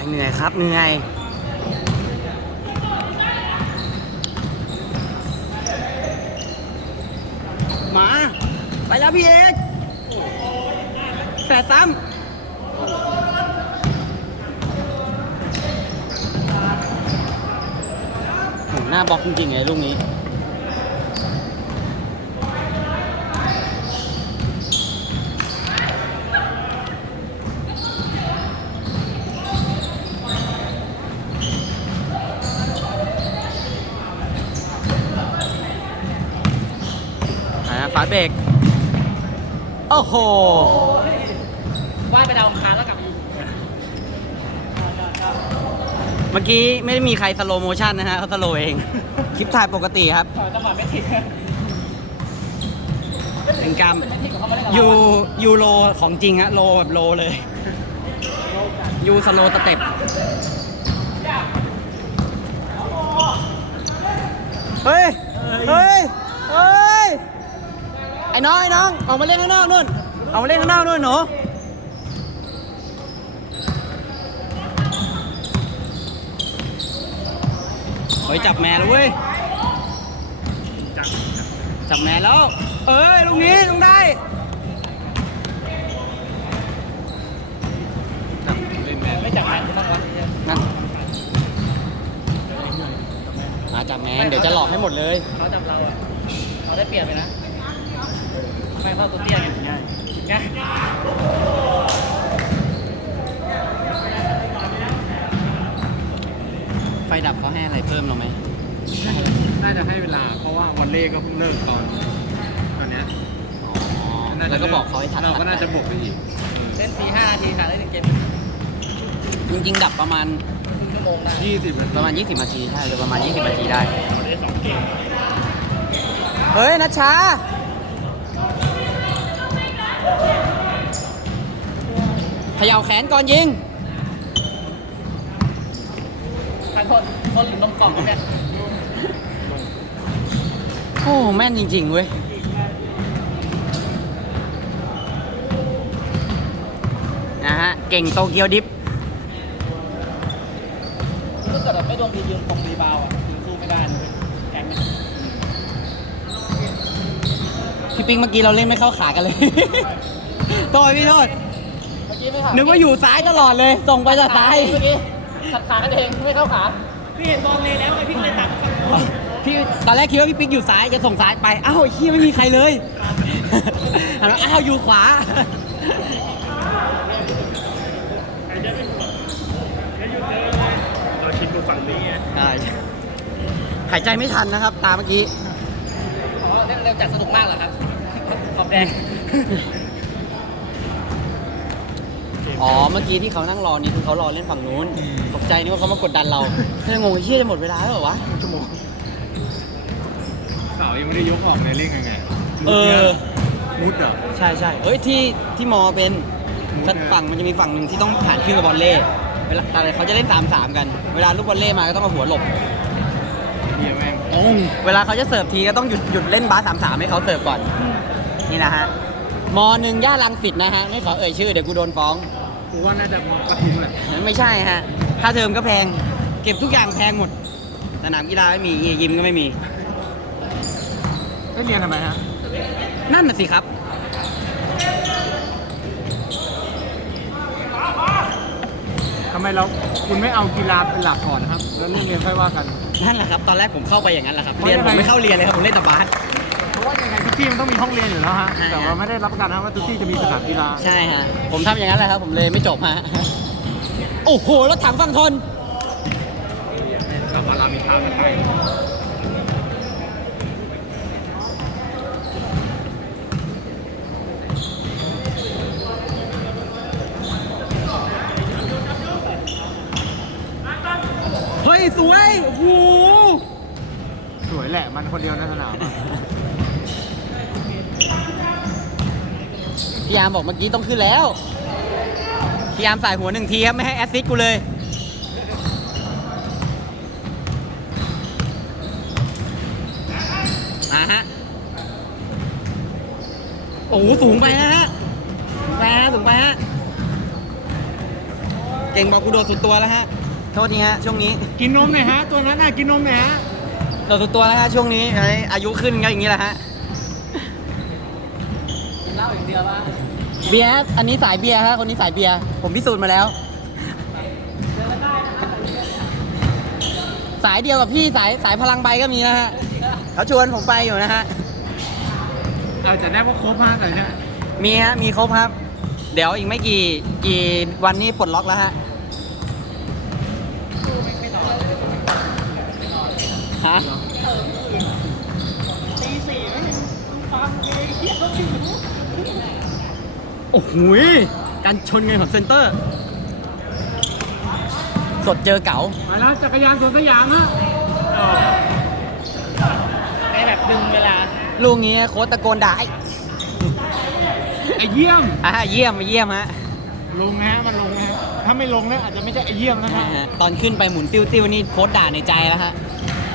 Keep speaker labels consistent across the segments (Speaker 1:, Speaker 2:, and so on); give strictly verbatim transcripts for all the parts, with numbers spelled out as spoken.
Speaker 1: เหนื่อยครับเหนื่อยมาไปแล้วพี่เอกแฝดซ้ำโหหน้าบล็อกจริงๆไงลูกนี้ฝาเบรกโอ้โห
Speaker 2: ว่ายไปดาวอังคารแล้วกลับมาอีก
Speaker 1: เมื่อกี้ไม่ได้มีใครสโลโมชั่นนะฮะเขาสโลเอง คลิปถ่ายปกติครับ
Speaker 2: จังหวะไม่ถิด
Speaker 1: เป็นกรรมยูยูโรของจริงฮะโลแบบโลเลยยูสโลสเต็ปเฮ้ยเฮ้ยเฮ้ยไอ้น้องไอ้น้องออกมาเล่นข้างนอกนู่นออกมาเล่นข้างนอกนู่นหนูเฮ้ยจับแม่แล้วเว้ยจับแม่แล้วเอ้ยลูกนี้ต้องได้
Speaker 2: ไม่จับแมนต้องวะ
Speaker 1: นั่นมาจับแมนเดี๋ยวจะหลอกให้หมดเลย
Speaker 2: เขาจับเราอะเราได้เปรียบไปนะไม่เข้าตัวเตี้ยไงง่ายง่าย
Speaker 1: ไฟดับเขาให้อะไรเพิ่มเราไหม
Speaker 3: น่าจะให้เวลาเพราะว่าวันเล่ก็เพิ่งเลิกตอนตอนนี้
Speaker 1: แล้วก็บอกเขาให้ทัน
Speaker 3: เราก็น่าจะบวกไปอีก
Speaker 2: เล่นฟรีห้านาทีค่ะเล่นเกม
Speaker 1: จริงๆดับประมาณ
Speaker 2: ครึ่งชั่วโมงได้
Speaker 3: ยี่สิบ
Speaker 1: ประมาณยี่สิบนาทีใช่ประมาณยี่สิบนาทีได้
Speaker 2: ได้สองเกม
Speaker 1: เฮ้ยนัชชาเขย่าแขนก่อนยิง
Speaker 2: ทานคนคนหรือนมกล่องเนี่ย
Speaker 1: โอ้แม่นจริงๆเว้ยนะฮะเก่งโตเกียวดิฟ
Speaker 2: ถ้าเกิดไม่โดนดียืนตรงรีบาวอ่ะยืนสู้ไม่ได้เลยแกงไม่
Speaker 1: พี่ปิ๊งเมื่อกี้เราเล่นไม่เข้าขากันเลยโทษพี่โทษ
Speaker 2: เมื่อกี้ไม่ขา
Speaker 1: นึกว่าอยู่ซ้ายตลอดเลยส่งไปแต่ซ้าย
Speaker 2: เมื่อกี้ขัดขากันเองไม่เข้าขาพี่เห็นมองเลยแล้วไอ้พี่เลยตัด
Speaker 1: พี่ตอนแรกคิดว่าพี่ปิ๊กอยู่ซ้ายจะส่งซ้ายไปอ้าวเฮียไม่มีใครเลยแล้วอ้าวอยู่ขวา
Speaker 3: เราชิดดูฝั่งนี้ไง
Speaker 1: หายใจไม่ทันนะครับตาเมื่อกี้
Speaker 2: อ๋อเล่นเร็วจัดสนุกมากเหรอครับขอบแดง
Speaker 1: อ๋อเมื่อกี้ที่เขานั่งรอนี่คือเขารอเล่นฝั่งนู้นตกใจนึกว่าเขามากดดันเราเฮ้ยงงเฮียจะหมดเวลาแล้วเหรอวะ
Speaker 3: ชั่วโมงเสายังไม่ได้ยกออกในเล่นยังไง
Speaker 1: เออ
Speaker 3: มุดอ่ะ
Speaker 1: ใช่ใช่เอ้ยที่ที่มอเป็นฝั่งมันจะมีฝั่งหนึ่งที่ต้องผ่านขึ้นกับบอลเล่เวลาอะไรเขาจะเล่นสามสามกันเวลาลูกบอลเล่มาก็ต้องเอาหัวหลบ
Speaker 3: เฮียแม่ง
Speaker 1: โอ้เวลาเขาจะเสิร์ฟทีก็ต้องหยุดหยุดเล่นบาสสามสามให้เขาเสิร์ฟก่อนนี่นะฮะมอหนึ่งย่ารังสิตนะฮะไม่ขอเอ่ยชื่อเดี๋ยวกูโดนฟ้อง
Speaker 3: กูว่าน่าจะมองปทุมแหละ
Speaker 1: ไม่ใช่ฮะค่าเทอมก็แพงเก็บทุกอย่างแพงหมดสนามกีฬาไม่มียิมก็ไม่มี
Speaker 3: เรียนทำไมฮะ
Speaker 1: นั่นน่ะสิครับ
Speaker 3: ทำไมเราคุณไม่เอากีฬาเป็นหลักก่อนนะครับแล้วเรื่องเรียนค่อยว่ากัน
Speaker 1: นั่นแหละครับตอนแรกผมเข้าไปอย่างนั้นแหละครับเรียนผมไม่เข้าเรียนเลยครับผมเล่นแต่บาส
Speaker 3: เพราะว่ายังไงทุกที่มันต้องมีห้องเรียนอยู่แล้วฮะแต่ว่าไม่ได้รับประกันนะว่าทุกที่จะมีสนามกีฬา
Speaker 1: ใช่ฮะผมทำอย่างนั้นแหละครับผมเลยไม่จบฮะโอ้โหรถถังฝั่งทน
Speaker 3: กลับมารามินทราสกาย
Speaker 1: เฮ้ยสวยโอ้โห
Speaker 3: สวยแหละมันคนเดียวในสนาม
Speaker 1: พี่ยามบอกเมื่อกี้ต้องขึ้นแล้วพี่ยามใส่หัวหนึ่งทีครับไม่ให้แอสซิสต์กูเลยมาฮะโอ้โหสูงไปฮะสูงไปฮะสูงไปฮะเก่งบอกกูโดดสุดตัวแล้วฮะ โทษทีฮะช่วงนี้
Speaker 3: กินนมหน่อยฮะ ตัวนั้นน่ะกินนมหน่อยฮะ
Speaker 1: โดดสุดตัวแล้วฮะช่วงนี้ไอ้อายุขึ้นก็อย่างนี้แหละฮะ
Speaker 2: เหล้าอย่างเดียวปะ
Speaker 1: เบียร์อันนี้สายเบียร์ฮะคนนี้สายเบียร์ผมพิสูจน์มาแล้ว สายเดียวกับพี่สายสายพลังใบก็มีนะฮะเขาชวนผมไปอยู่นะฮะ
Speaker 3: เอาจะได้ว่าครบห้าเลยเนี่ย
Speaker 1: มีฮะมีครบครับ เดี๋ยวอีกไม่กี่กี่วันนี้ปลดล็อกแล้วฮะฮะ
Speaker 2: ตีสี่ไม่เห็นฟังเลยเฮียเขาไม่รู้
Speaker 1: โอ้โหยการชนเงินของเซนเตอร์ สดเจอเก๋า
Speaker 3: มาแล้วจักรยานสวนสยามฮะ
Speaker 2: ในแบบดึงเวลา
Speaker 1: ลูกนี้โค้ชตะโกนด่าไอ้
Speaker 3: ไอ้เยี่ยม
Speaker 1: อ่ะเยี่ยมมาเยี่ยมฮะ
Speaker 3: ลงนะฮะมันลงนะฮะถ้าไม่ลงเนี่ยอาจจะไม่ใช่ไอ้เยี่ยมนะฮะ
Speaker 1: อ่าตอนขึ้นไปหมุนติ้วติ้วๆนี่โค้ชด่าในใจแล้วฮะ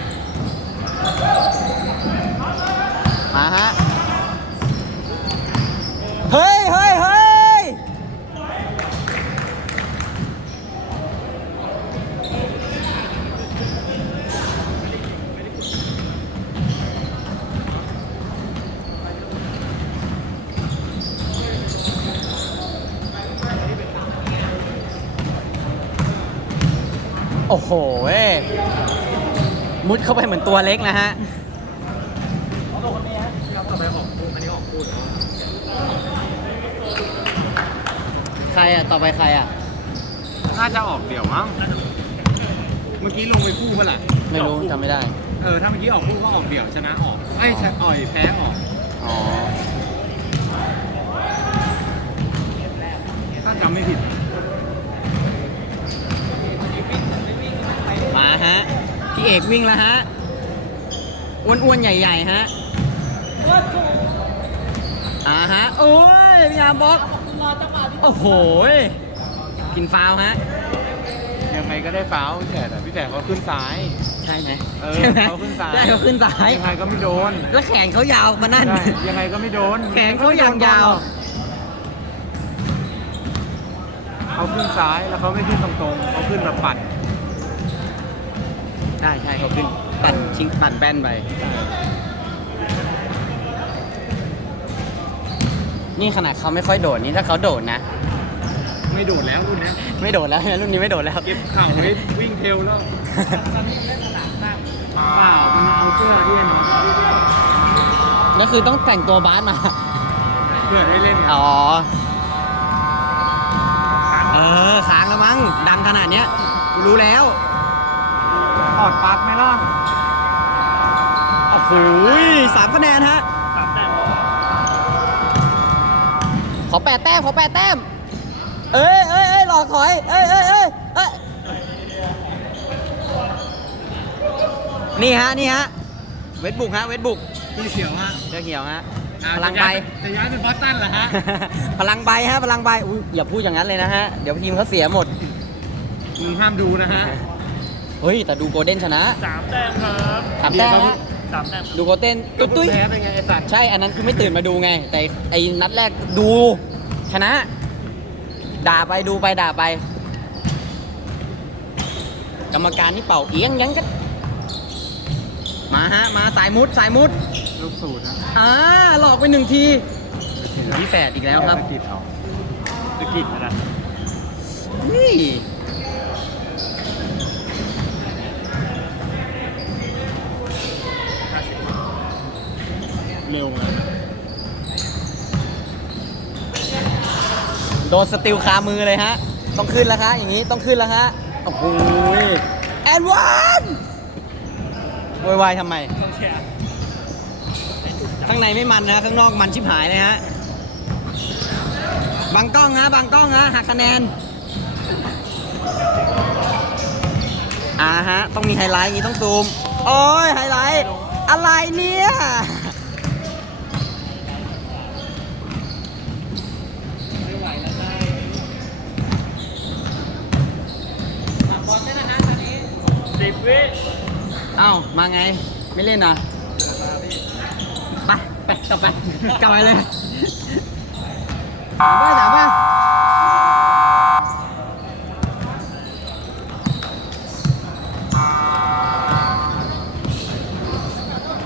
Speaker 1: มาฮะ เฮ้ยเฮ้ยเฮ้ยโอ้โหเว้ยมุดเข้าไปเหมือนตัวเล็กนะฮะ
Speaker 3: ต่อไปออกคู่อันนี้ออกคู่แล้ว
Speaker 1: ใครอ่ะ ต่อไปใครอ่ะ
Speaker 3: น่าจะออกเดี่ยวมั้งเมื่อกี้ลงไปคู่เมื่อไหร่
Speaker 1: ไม่รู้จำไม่ได้
Speaker 3: เออถ้าเมื่อกี้ออกคู่ก็ออกเดี่ยวชนะออกไอ้ยชนะอ่อยแพ้ออก
Speaker 1: อ๋อ
Speaker 3: ถ้าจำไม่ผิด
Speaker 1: มาฮะ พี่เอกวิ่งแล้วฮะ อ้วนๆ ใหญ่ๆ ฮะ อ่าฮะ โอ้ยพยายามบล็อก
Speaker 2: รอจังหวะที่
Speaker 1: โอ้โหยกินฟาวล์ฮะ
Speaker 3: ยังไงก็ได้ฟาวล์พี่แสนแต่พี่แสนเขาขึ้นซ้าย
Speaker 1: ใช่ไหม
Speaker 3: เออ
Speaker 1: ใช่ไหม
Speaker 3: เขาขึ้นซ้าย
Speaker 1: ได้เขาขึ้นซ้าย
Speaker 3: ยังไงก็ไม่โดน
Speaker 1: แล้วแขนเขายาวมานั่น
Speaker 3: ใช่ยังไงก็ไม่โดน
Speaker 1: แขนเขาอย่างยาว
Speaker 3: เขาขึ้นซ้ายแล้วเขาไม่ขึ้นตรงๆเขาขึ้นแบบปัด
Speaker 1: ได้ใช่เขาขึ้น ปั่นชิงปั่นแป้นไป นี่ขนาดเขาไม่ค่อยโดดนี่ถ้าเขาโดดนะ
Speaker 3: ไม่โดดแล้วรุ่นเนี้ย
Speaker 1: ไม่โดดแล้วรุ่นนี้ไม่โดดแล้ว
Speaker 3: เก็บเข่าไว้วิ่งเทลแล้ว
Speaker 2: ตอนนี้เล่นสนามตั้ง
Speaker 3: เปล่ามันเอาเสื้อที่เนาะ
Speaker 1: นั่นคือต้องแต่งตัวบาสมา
Speaker 3: เพื่อให้เล่นไง
Speaker 1: อ๋อ เออค้างแล้วมั้ง ดังขนาดเนี้ยกูรู้แล้ว
Speaker 3: ถอดปลั๊กไหมล่ะ
Speaker 1: โอ้โหสามคะแนนฮะ
Speaker 2: สามแต้ม
Speaker 1: ขอแปดแต้ม ขอแปดแต้ม เอ้ยเอ้ยเอ้ยหลอกถอย เอ้ยเอ้ยเอ้ยเอ้ยนี่ฮะ นี่ฮะ เวทบุกฮะ เวทบุก
Speaker 3: พี่เขียวฮะ
Speaker 1: เจ้าเขียวฮะ
Speaker 3: อ่า
Speaker 1: พลังใบ
Speaker 3: จะย้ายเป็นบอสตันเหรอฮะ
Speaker 1: พลังใบฮะ พลังใบอุ้ยอย่าพูดอย่างนั้นเลยนะฮะ เดี๋ยวทีมเขาเสียหมด
Speaker 3: มึงห้ามดูนะฮะ
Speaker 1: เฮ้ย แต่ดูโกลเด้นชนะ
Speaker 2: สามแต้มครับ
Speaker 1: สามแต้มฮะ
Speaker 2: สามแต้ม
Speaker 1: ดูโกลเด้นตุ้ยตุ้ย
Speaker 3: แพ้เป็นไงไอ้สัตว์
Speaker 1: ใช่ อันนั้นคือไม่ตื่นมาดูไง แต่ไอ้นัดแรกดูชนะ ด่าไปดูไปด่าไป กรรมการนี่เป่าเอียงยังกัน มาฮะ มาสายมุดสายมุด
Speaker 3: ลูกสูตรนะ
Speaker 1: อ่าหลอกไปหนึ่งทีพี่แฝดอีกแล้วครับ
Speaker 3: สกิดเอาสกิดนะ
Speaker 1: นี่
Speaker 3: เร็วเลย
Speaker 1: โดนสติลคามือเลยฮะ ต้องขึ้นแล้วฮะอย่างนี้ต้องขึ้นแล้วฮะ โอ้โหแอนวันโวยวายทำไม
Speaker 2: ต้องเชียร์
Speaker 1: ข้างในไม่มันนะ ข้างนอกมันชิบหายเลยฮะ บางกล้องฮะ บางกล้องฮะ หักคะแนน อ่าฮะ ต้องมีไฮไลท์อย่างนี้ต้องซูม โอ้ย ไฮไลท์ อะไรเนี่ย
Speaker 2: ไม่ไหวแล้วได้ทำบอลด้วยนะฮะตอนนี้สิบวิ
Speaker 1: เอ้า มาไง ไม่เล่นเหรอไป ไป กลับไป กลับไปเลยถามป่ะถามป่ะ